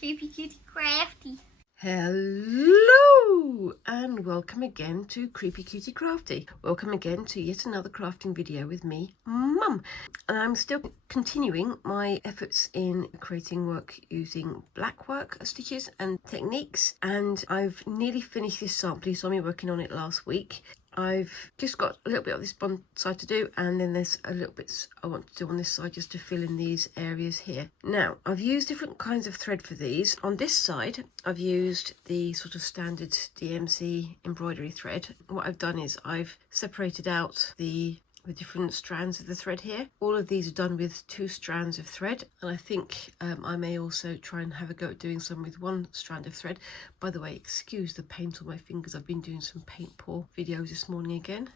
Cutie Crafty. Hello and welcome again to Creepy Cutie Crafty. Welcome again to yet another crafting video with me, Mum. And I'm still continuing my efforts in creating work using Blackwork stitches and techniques, and I've nearly finished this sample. You saw me working on it last week. I've just got a little bit of this one side to do, and then there's a little bits I want to do on this side just to fill in these areas here. Now, I've used different kinds of thread for these. On this side, I've used the sort of standard DMC embroidery thread. What I've done is I've separated out the different strands of the thread here. All of these are done with 2 strands of thread, and I think I may also try and have a go at doing some with 1 strand of thread. By the way, excuse the paint on my fingers, I've been doing some paint pour videos this morning again.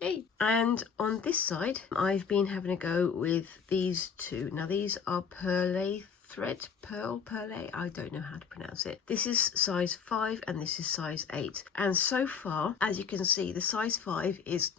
Yay! And on this side I've been having a go with these 2. Now these are pearl, I don't know how to pronounce it. This is size 5 and this is size 8, and so far, as you can see, the size 5 is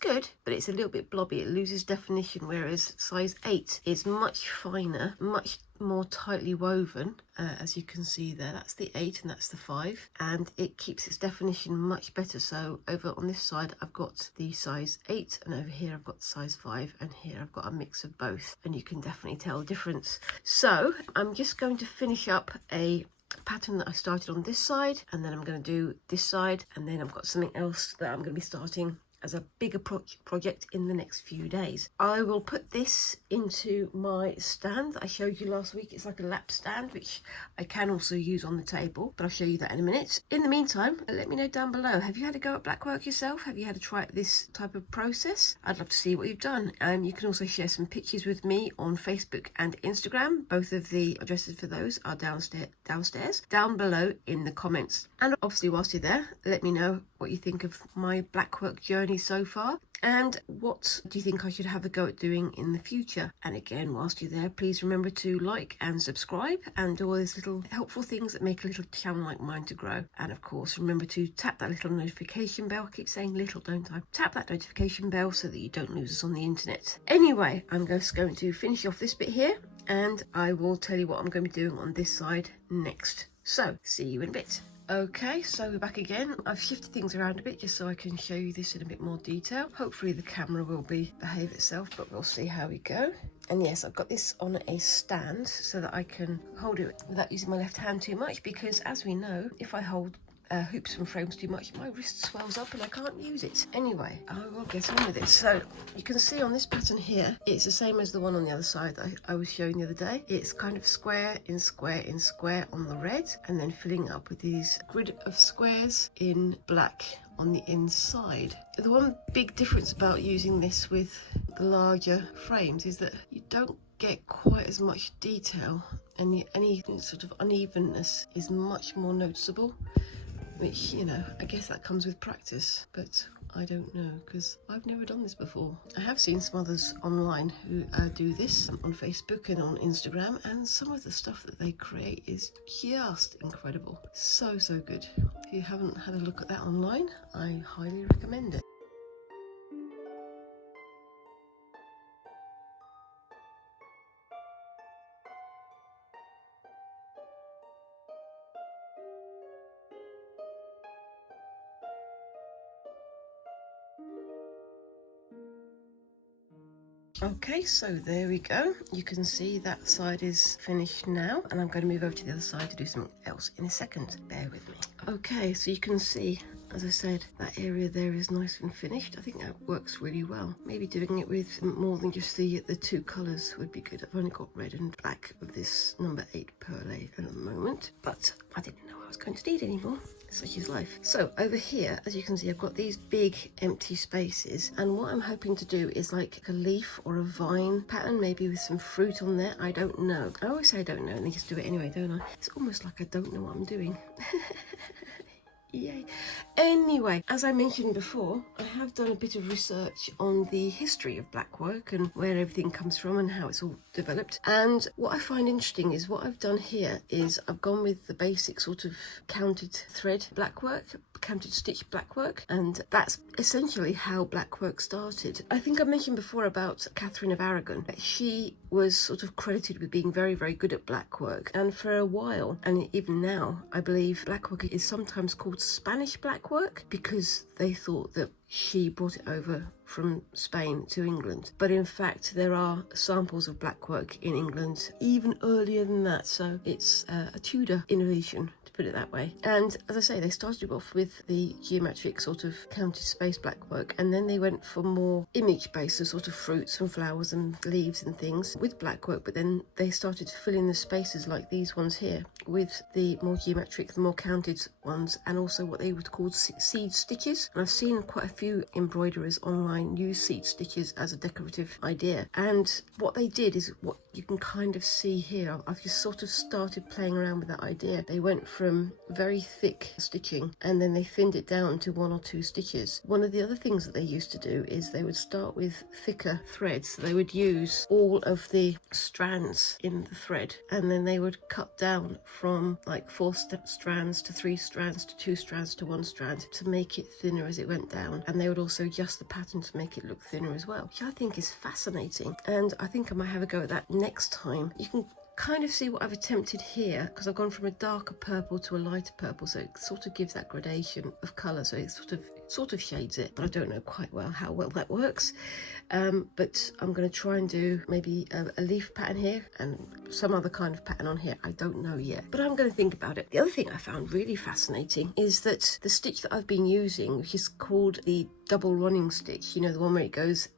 good, but it's a little bit blobby. It loses definition, whereas size 8 is much finer, much more tightly woven. As you can see there, that's the 8 and that's the 5, and it keeps its definition much better. So over on this side I've got the size 8, and over here I've got the size 5, and here I've got a mix of both, and you can definitely tell the difference. So I'm just going to finish up a pattern that I started on this side, and then I'm going to do this side, and then I've got something else that I'm going to be starting as a bigger project in the next few days. I will put this into my stand that I showed you last week. It's like a lap stand, which I can also use on the table, but I'll show you that in a minute. In the meantime, let me know down below, have you had a go at Blackwork yourself? Have you had a try at this type of process? I'd love to see what you've done. You can also share some pictures with me on Facebook and Instagram. Both of the addresses for those are downstairs down below in the comments. And obviously whilst you're there, let me know what you think of my Blackwork journey so far, and what do you think I should have a go at doing in the future. And again, whilst you're there, please remember to like and subscribe and do all these little helpful things that make a little channel like mine to grow. And of course, remember to tap that little notification bell. I keep saying little, don't I? Tap that notification bell so that you don't lose us on the internet. Anyway, I'm just going to finish off this bit here, and I will tell you what I'm going to be doing on this side next. So see you in a bit. Okay, so we're back again. I've shifted things around a bit just so I can show you this in a bit more detail. Hopefully the camera will behave itself, but we'll see how we go. And yes, I've got this on a stand so that I can hold it without using my left hand too much, because as we know, if I hold hoops and frames too much, my wrist swells up and I can't use it. Anyway, I will get on with it. So you can see on this pattern here, it's the same as the one on the other side that I was showing the other day. It's kind of square in square in square on the red, and then filling up with these grid of squares in black on the inside. The one big difference about using this with the larger frames is that you don't get quite as much detail, and any sort of unevenness is much more noticeable, which, you know, I guess that comes with practice, but I don't know, because I've never done this before. I have seen some others online who do this on Facebook and on Instagram, and some of the stuff that they create is just incredible. So good. If you haven't had a look at that online, I highly recommend it. Okay, so there we go. You can see that side is finished now, and I'm going to move over to the other side to do something else in a second. Bear with me. Okay, so you can see, as I said, that area there is nice and finished. I think that works really well. Maybe doing it with more than just the 2 colours would be good. I've only got red and black of this number 8 pearl at the moment, but I didn't know I was going to need any more. Such is life. So over here, as you can see, I've got these big empty spaces, and what I'm hoping to do is like a leaf or a vine pattern, maybe with some fruit on there. I don't know. I always say I don't know and then just do it anyway, don't I? It's almost like I don't know what I'm doing. Yay. Anyway, as I mentioned before, I have done a bit of research on the history of Blackwork and where everything comes from and how it's all developed. And what I find interesting is what I've done here is I've gone with the basic sort of counted thread Blackwork, counted stitch Blackwork, and that's essentially how Blackwork started. I think I mentioned before about Catherine of Aragon. She was sort of credited with being very, very good at blackwork. And for a while, and even now, I believe blackwork is sometimes called Spanish blackwork because they thought that she brought it over from Spain to England. But in fact, there are samples of blackwork in England even earlier than that. So it's a Tudor innovation, to put it that way. And as I say, they started off with the geometric sort of counted space blackwork, and then they went for more image-based, so sort of fruits and flowers and leaves and things with blackwork. But then they started to fill in the spaces like these ones here with the more geometric, the more counted ones, and also what they would call seed stitches. And I've seen quite a few embroiderers online use seed stitches as a decorative idea. And what they did is what you can kind of see here. I've just sort of started playing around with that idea. They went from very thick stitching and then they thinned it down to 1 or 2 stitches. One of the other things that they used to do is they would start with thicker threads. So they would use all of the strands in the thread, and then they would cut down from like 4 strands to 3 strands to 2 strands to 1 strand to make it thinner as it went down. And they would also adjust the pattern to make it look thinner as well, which I think is fascinating. And I think I might have a go at that next time. You can kind of see what I've attempted here, because I've gone from a darker purple to a lighter purple, so it sort of gives that gradation of colour, so it sort of shades it, but I don't know quite well how well that works. But I'm going to try and do maybe a leaf pattern here and some other kind of pattern on here. I don't know yet, but I'm going to think about it. The other thing I found really fascinating is that the stitch that I've been using, which is called the double running stitch, you know, the one where it goes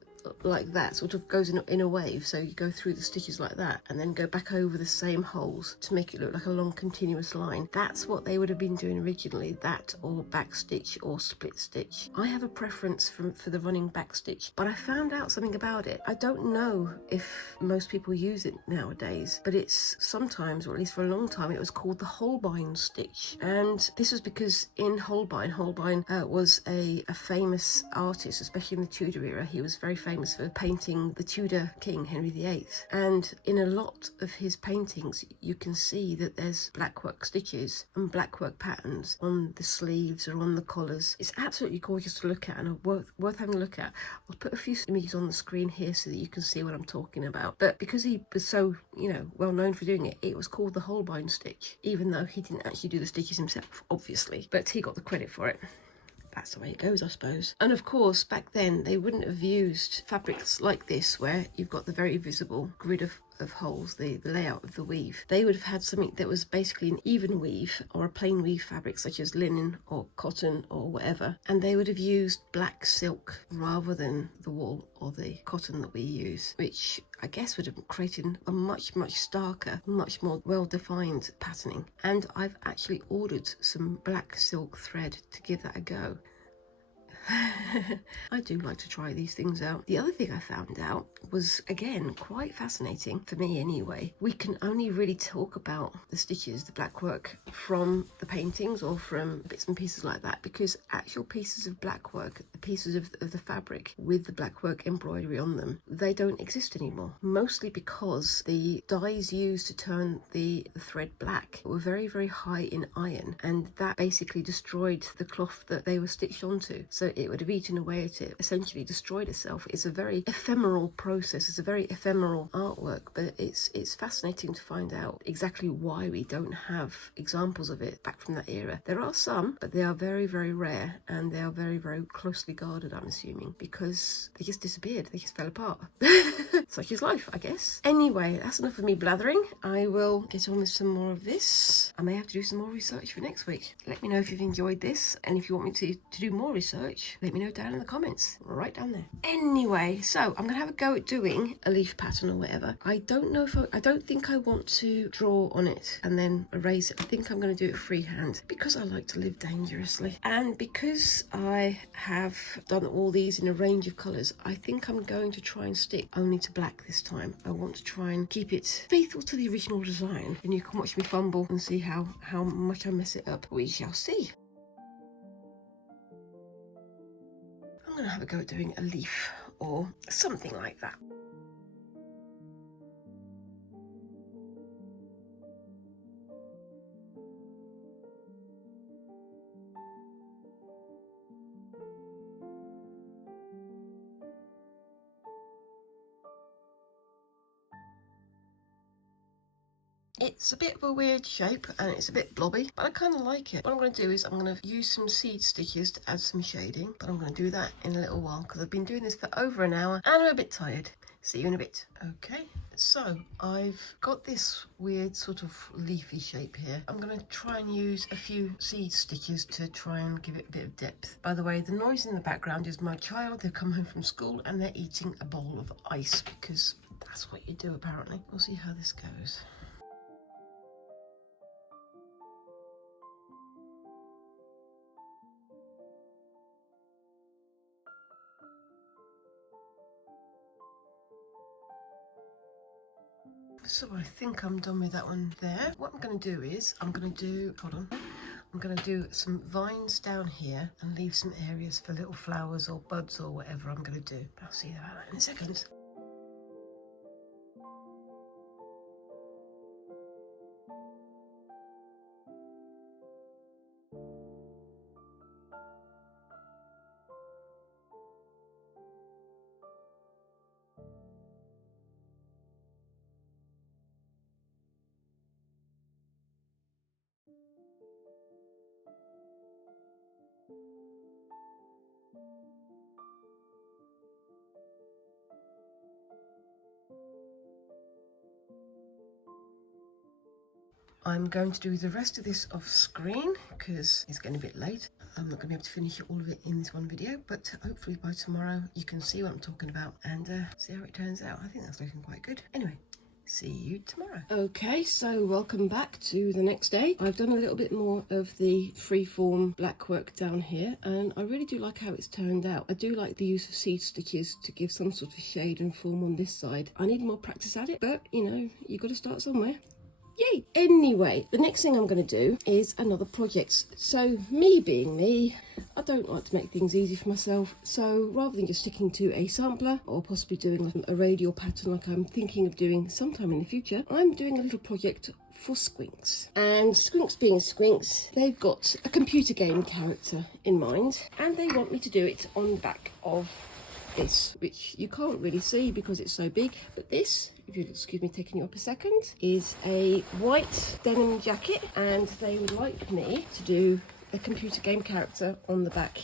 like that, sort of goes in a wave, so you go through the stitches like that and then go back over the same holes to make it look like a long continuous line. That's what they would have been doing originally, that or back stitch or split stitch. I have a preference for the running back stitch, but I found out something about it. I don't know if most people use it nowadays, but it's sometimes, or at least for a long time, it was called the Holbein stitch. And this was because in Holbein was a famous artist, especially in the Tudor era. He was very famous for painting the Tudor king Henry VIII, and in a lot of his paintings you can see that there's blackwork stitches and blackwork patterns on the sleeves or on the collars. It's absolutely gorgeous to look at and worth having a look at. I'll put a few images on the screen here so that you can see what I'm talking about. But because he was so, you know, well known for doing it, it was called the Holbein stitch, even though he didn't actually do the stitches himself, obviously, but he got the credit for it. That's the way it goes, I suppose. And of course, back then, they wouldn't have used fabrics like this, where you've got the very visible grid of holes, the layout of the weave. They would have had something that was basically an even weave or a plain weave fabric, such as linen or cotton or whatever. And they would have used black silk rather than the wool or the cotton that we use, which I guess would have created a much starker, much more well-defined patterning. And I've actually ordered some black silk thread to give that a go. I do like to try these things out. The other thing I found out was, again, quite fascinating, for me anyway. We can only really talk about the stitches, the blackwork, from the paintings or from bits and pieces like that, because actual pieces of blackwork, the pieces of the fabric with the blackwork embroidery on them, they don't exist anymore. Mostly because the dyes used to turn the thread black were very high in iron, and that basically destroyed the cloth that they were stitched onto. So it would have eaten away at it, essentially destroyed itself. It's a very ephemeral process. It's a very ephemeral artwork, but it's fascinating to find out exactly why we don't have examples of it back from that era. There are some, but they are very rare, and they are very closely guarded, I'm assuming, because they just disappeared. They just fell apart. Such is life, I guess. Anyway, that's enough of me blathering. I will get on with some more of this. I may have to do some more research for next week. Let me know if you've enjoyed this, and if you want me to do more research, let me know down in the comments, right down there. Anyway, so I'm gonna have a go at doing a leaf pattern or whatever. I don't know if I don't think I want to draw on it and then erase it. I think I'm gonna do it freehand because I like to live dangerously, and because I have done all these in a range of colors, I think I'm going to try and stick only to black this time. I want to try and keep it faithful to the original design, and you can watch me fumble and see how much I mess it up. We shall see. I'm going to have a go at doing a leaf or something like that. It's a bit of a weird shape and it's a bit blobby, but I kind of like it. What I'm going to do is I'm going to use some seed stickers to add some shading, but I'm going to do that in a little while because I've been doing this for over an hour and I'm a bit tired. See you in a bit. Okay, so I've got this weird sort of leafy shape here. I'm going to try and use a few seed stickers to try and give it a bit of depth. By the way, the noise in the background is my child. They've come home from school and they're eating a bowl of ice because that's what you do apparently. We'll see how this goes. So I think I'm done with that one there. What I'm going to do is I'm going to do some vines down here and leave some areas for little flowers or buds or whatever I'm going to do. I'll see about that in a second. I'm going to do the rest of this off screen because it's getting a bit late. I'm not going to be able to finish all of it in this one video, but hopefully by tomorrow you can see what I'm talking about and see how it turns out. I think that's looking quite good. Anyway, see you tomorrow. Okay, so welcome back to the next day. I've done a little bit more of the freeform blackwork down here and I really do like how it's turned out. I do like the use of seed stitches to give some sort of shade and form on this side. I need more practice at it, but you know, you've got to start somewhere. Yay! Anyway, the next thing I'm going to do is another project. So me being me, I don't like to make things easy for myself. So rather than just sticking to a sampler or possibly doing a radial pattern like I'm thinking of doing sometime in the future, I'm doing a little project for Squinks. And Squinks being Squinks, they've got a computer game character in mind and they want me to do it on the back of this, which you can't really see because it's so big, but this, if you'll excuse me taking you up a second, is a white denim jacket and they would like me to do a computer game character on the back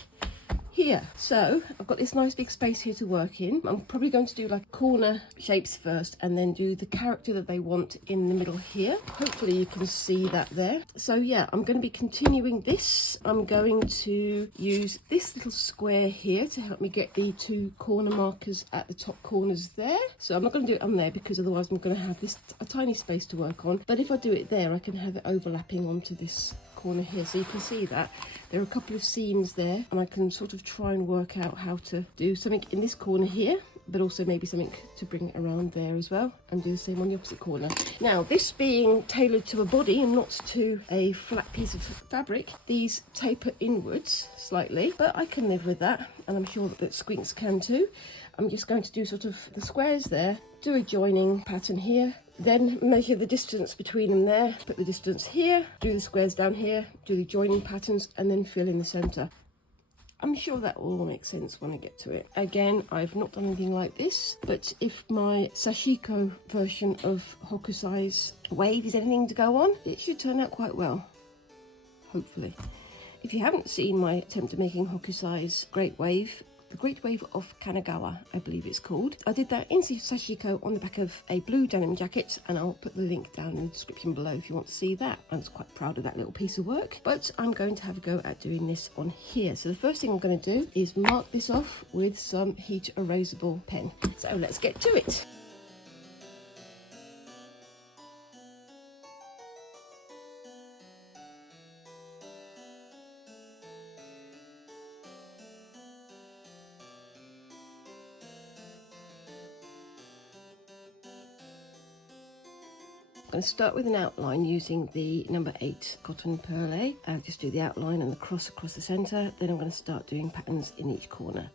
here. So I've got this nice big space here to work in. I'm probably going to do like corner shapes first and then do the character that they want in the middle here. Hopefully you can see that there. So yeah, I'm going to be continuing this. I'm going to use this little square here to help me get the two corner markers at the top corners there. So I'm not going to do it on there because otherwise I'm going to have this a tiny space to work on. But if I do it there, I can have it overlapping onto this corner here, so you can see that there are a couple of seams there and I can sort of try and work out how to do something in this corner here, but also maybe something to bring it around there as well and do the same on the opposite corner. Now this being tailored to a body and not to a flat piece of fabric, these taper inwards slightly, but I can live with that and I'm sure that Squinks can too. I'm just going to do sort of the squares there, do a joining pattern here, then measure the distance between them there, put the distance here, do the squares down here, do the joining patterns and then fill in the centre. I'm sure that will all make sense when I get to it. Again, I've not done anything like this, but if my Sashiko version of Hokusai's wave is anything to go on, it should turn out quite well, hopefully. If you haven't seen my attempt at making Hokusai's Great Wave, the Great Wave of Kanagawa, I believe it's called. I did that in Sashiko on the back of a blue denim jacket and I'll put the link down in the description below if you want to see that. I was quite proud of that little piece of work, but I'm going to have a go at doing this on here. So the first thing I'm going to do is mark this off with some heat erasable pen. So let's get to it. I'm going to start with an outline using the number 8 cotton perlé. I'll just do the outline and the cross across the centre. Then I'm going to start doing patterns in each corner.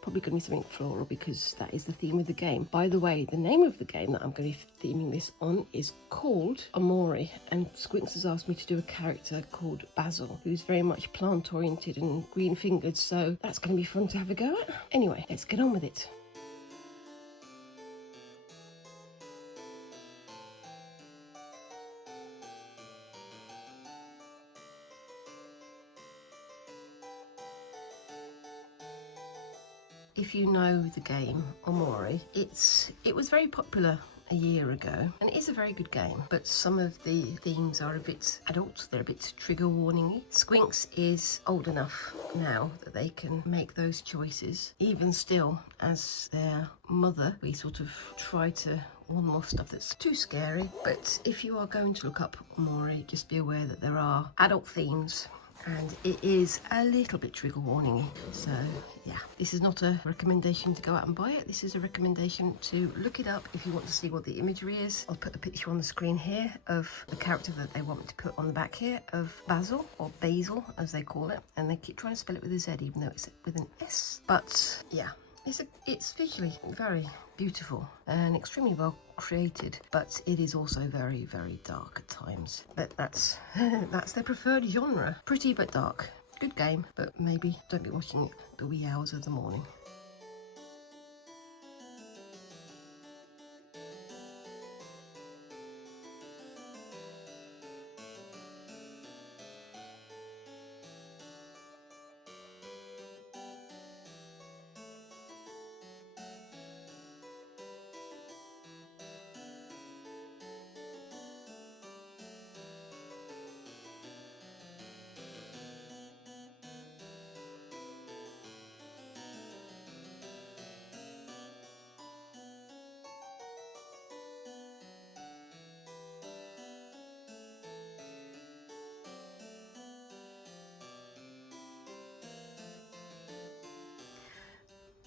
Probably going to be something floral because that is the theme of the game. By the way, the name of the game that I'm going to be theming this on is called Amori, and Squinks has asked me to do a character called Basil, who's very much plant oriented and green fingered, so that's going to be fun to have a go at. Anyway, let's get on with it. if you know the game Omori, it was very popular a year ago, and it is a very good game, but some of the themes are a bit adult, they're a bit trigger warning-y. Squinks is old enough now that they can make those choices. Even still, as their mother, we sort of try to warn them off stuff that's too scary. But if you are going to look up Omori, just be aware that there are adult themes, and it is a little bit trigger warning-y. So yeah, this is not a recommendation to go out and buy it. This is a recommendation to look it up if you want to see what the imagery is. I'll put a picture on the screen here of the character that they want me to put on the back here of Basil, or Basil as they call it, and they keep trying to spell it with a Z even though it's with an S. But yeah, it's visually very beautiful and extremely well created, but it is also very, very dark at times. But that's that's their preferred genre. Pretty but dark. Good game, but maybe don't be watching it the wee hours of the morning.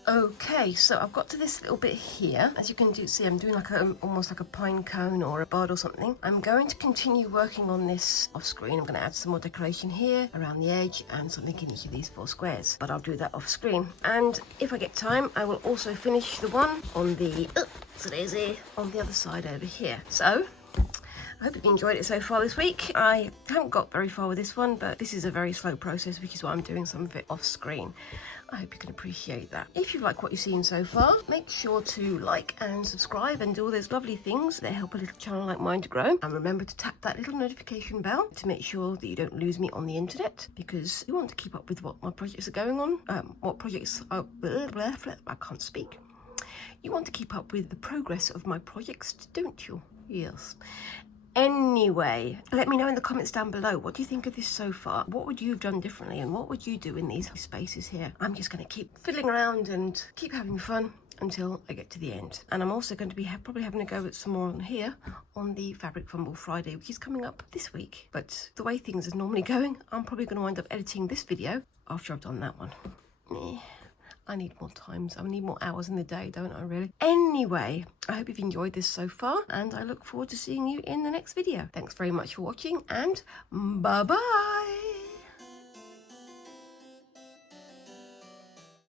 Okay, so I've got to this little bit here. As you can see, I'm doing like almost like a pine cone or a bud or something. I'm going to continue working on this off screen. I'm going to add some more decoration here around the edge and something in each of these 4 squares, but I'll do that off screen. And if I get time, I will also finish the one on the on the other side over here. So I hope you've enjoyed it so far this week. I haven't got very far with this one, but this is a very slow process, which is why I'm doing some of it off screen. I hope you can appreciate that. If you like what you've seen so far, make sure to like and subscribe and do all those lovely things that help a little channel like mine to grow. And remember to tap that little notification bell to make sure that you don't lose me on the internet, because you want to keep up with what my projects are going on, what projects are, I can't speak. You want to keep up with the progress of my projects, don't you? Yes. Anyway, let me know in the comments down below, what do you think of this so far? What would you have done differently, and what would you do in these spaces here? I'm just going to keep fiddling around and keep having fun until I get to the end. And I'm also going to be probably having a go at some more on here on the Fabric Fumble Friday, which is coming up this week. But the way things are normally going, I'm probably going to wind up editing this video after I've done that one. I need more times. I need more hours in the day, don't I, really? Anyway, I hope you've enjoyed this so far, and I look forward to seeing you in the next video. Thanks very much for watching, and bye-bye.